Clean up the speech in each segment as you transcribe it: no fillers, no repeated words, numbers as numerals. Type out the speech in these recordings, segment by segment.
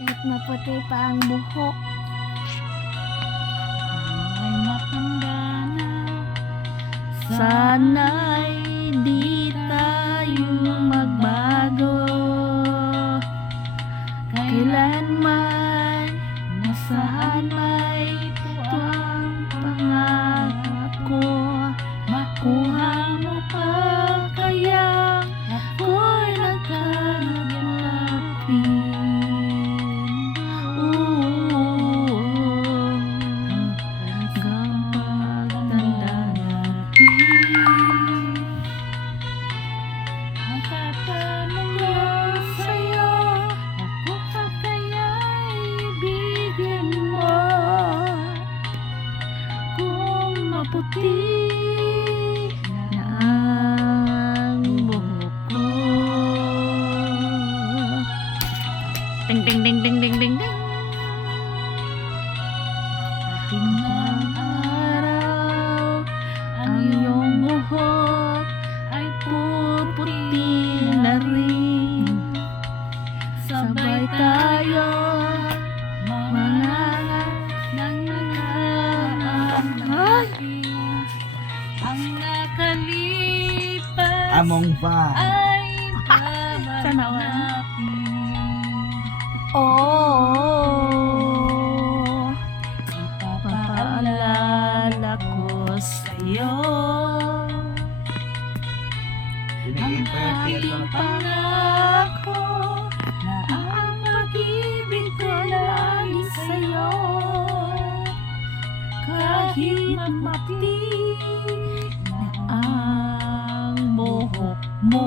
At maputi pa ang buhok. Ay matanda na. Sana'y di tayo magbago. Kailanman, nasaan may tuwang pangako. Makuha mo pa kaya ako'y nagkanapin. Hanggang pagtanda natin. Ang tatanong lang sa'yo, ako pa kaya'y ibigin mo? Kung maputi na ang buhok ko. Ding ding ding ding ding ding ding. Tingnan Araw ang iyong buhok ay puputi na rin. Sabay tayo mangarap ng Ay! ang nakalipas Among pa. ay Sana all. babanapin. Oh, Ipapaalala papaalala ko sa'yo ang aking pangako na ang pag-ibig ko lagi sa'yo. Kahit maputi na ang buhok mo.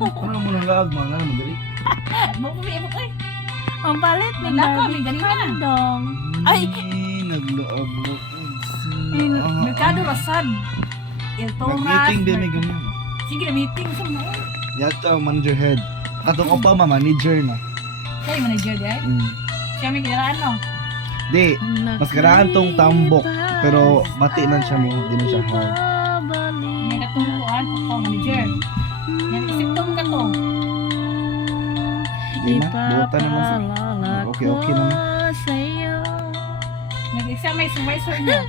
Ano mo nang laag man? Ano mo dali? Maputi mo kayo. Ang palit ni Wala ko, Barbie may ganito na. Dong. Ay! Naglaag mo. Merkado Rasad. Ito Nag-meeting din may ganun. Sige na, meeting sa mo. Yata ang manager head. Katong ko pa manager na. Siya yung manager di ay? Siya may kinaraan no? Di, mas karaan tong tambok. Pero mati man siya mo. Di man siya hard. May katungkuan ako, manager. Yan, isiptong ka to. Di ma, buta naman sa... Okay naman. Nag-exam may supervisor niya.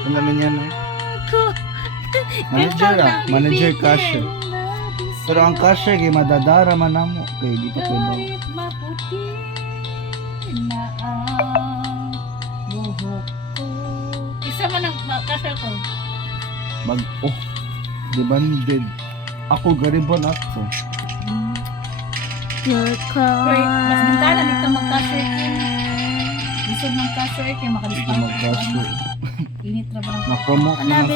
Ang namin yan eh. Manager manager cashier. Pero ang cashier kay madadara man namo. Kaya di pa pwede. Kahit maputi na ang buhok ko. Isa man ang cashier ko. Di banded. Ako garibon ako. Your car. Mas bintana dito mag-cashier kin. Lisod ng cashier kay Hindi makadiscount. mag-cashier. Init na ba? Na-promote naman sa